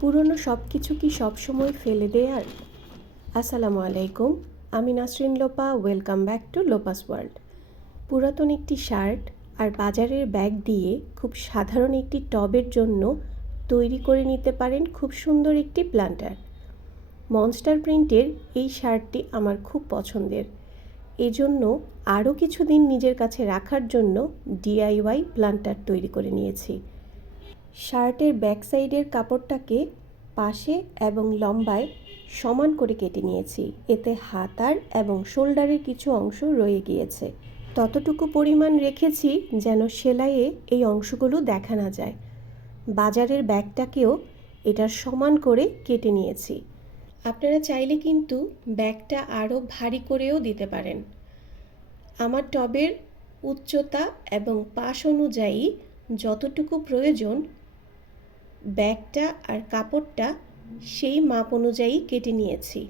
পুরনো সব কিছু কি সবসময় ফেলে দেয়ার? আসসালামু আলাইকুম, আমি Nasrin Lopa. Welcome back to Lopa's world. পুরাতন একটি শার্ট আর বাজারের ব্যাগ দিয়ে খুব সাধারণ একটি টবের জন্য তৈরি করে নিতে পারেন খুব সুন্দর একটি প্ল্যান্টার। মনস্টার প্রিন্টের এই শার্টটি আমার খুব পছন্দের, এজন্য আরও কিছুদিন নিজের কাছে রাখার জন্য ডিআইওয়াই প্ল্যান্টার তৈরি করে নিয়েছি। শার্টের ব্যাক সাইডের কাপড়টাকে পাশে এবং লম্বায় সমান করে কেটে নিয়েছি, এতে হাতার এবং শোল্ডারের কিছু অংশ রয়ে গিয়েছে। ততটুকু পরিমাণ রেখেছি যেন সেলাইয়ে এই অংশগুলো দেখা না যায়। বাজারের ব্যাগটাকেও এটার সমান করে কেটে নিয়েছি। আপনারা চাইলে কিন্তু ব্যাগটা আরও ভারী করেও দিতে পারেন। আমার টবের উচ্চতা এবং পাশ অনুযায়ী যতটুকু প্রয়োজন ব্যাগটা আর কাপড়টা সেই মাপ অনুযায়ী কেটে নিয়েছি।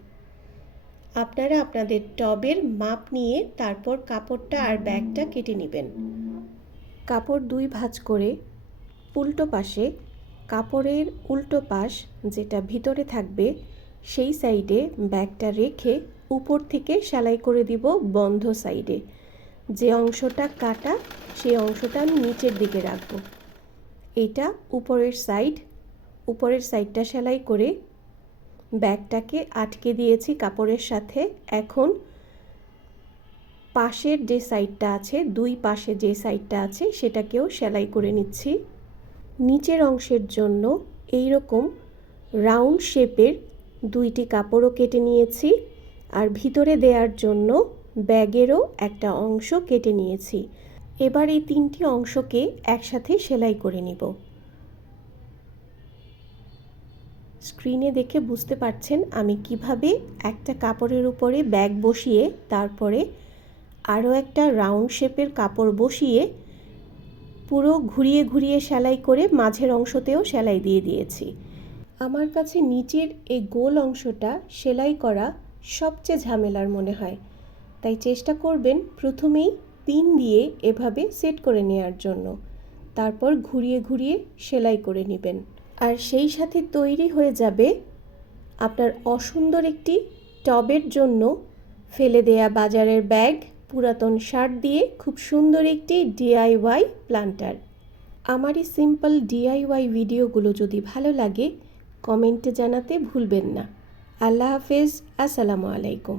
আপনারা আপনাদের টবের মাপ নিয়ে তারপর কাপড়টা আর ব্যাগটা কেটে নেবেন। কাপড় দুই ভাঁজ করে উল্টো পাশে কাপড়ের উল্টো পাশ যেটা ভিতরে থাকবে সেই সাইডে ব্যাগটা রেখে উপর থেকে সেলাই করে দিব বন্ধ সাইডে। যে অংশটা কাটা সেই অংশটা আমি নিচের দিকে রাখবো। এটা উপরের সাইডটা সেলাই করে ব্যাগটাকে আটকে দিয়েছি কাপড়ের সাথে। এখন পাশের যে সাইডটা আছে, দুই পাশে যে সাইডটা আছে সেটাকেও সেলাই করে নিচ্ছি। নিচের অংশের জন্য এই রকম রাউন্ড শেপের দুইটি কাপড়ও কেটে নিয়েছি, আর ভিতরে দেওয়ার জন্য ব্যাগেরও একটা অংশ কেটে নিয়েছি। এবার এই তিনটি অংশকে একসাথে সেলাই করে নিব। স্ক্রিনে দেখে বুঝতে পারছেন আমি কিভাবে একটা কাপড়ের উপরে ব্যাগ বসিয়ে তারপরে আরও একটা রাউন্ড শেপের কাপড় বসিয়ে পুরো ঘুরিয়ে ঘুরিয়ে সেলাই করে মাঝের অংশতেও সেলাই দিয়ে দিয়েছি। আমার কাছে নিচের এই গোল অংশটা সেলাই করা সবচেয়ে ঝামেলার মনে হয়, তাই চেষ্টা করবেন প্রথমেই পিন দিয়ে এভাবে সেট করে নেওয়ার জন্য, তারপর ঘুরিয়ে ঘুরিয়ে সেলাই করে নেবেন। আর সেই সাথে তৈরি হয়ে যাবে আপনার অসুন্দর একটি টবের জন্য ফেলে দেয়া বাজারের ব্যাগ, পুরাতন শার্ট দিয়ে খুব সুন্দর একটি ডিআইওয়াই প্ল্যান্টার। আমার এই সিম্পল ডিআইওয়াই ভিডিওগুলো যদি ভালো লাগে কমেন্টে জানাতে ভুলবেন না। আল্লাহ হাফেজ, আসসালামু আলাইকুম।